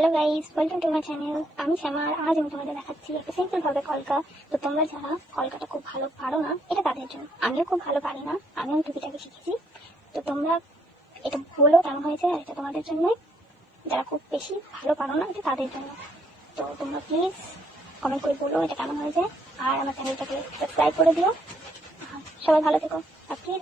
Hello guys, welcome to my channel. আমি শ্যামা আর আজ আমি তোমাদের দেখাচ্ছি একটা সিম্পল ভাবে কলকা। তো তোমরা যারা কলকাটা খুব ভালো পারো না, এটা তাদের জন্য। আমিও খুব ভালো পারি না, আমিও টুকিটাকি শিখেছি। তো তোমরা এটা বলো কেমন হয়েছে, আর এটা তোমাদের জন্য। যারা খুব বেশি ভালো পারো না, এটা তাদের জন্য। তো তোমরা প্লিজ কমেন্ট করে বলো এটা কেমন হয়েছে, আর আমার চ্যানেলটাকে সাবস্ক্রাইব করে দিও। সবাই ভালো থেকো আর প্লিজ।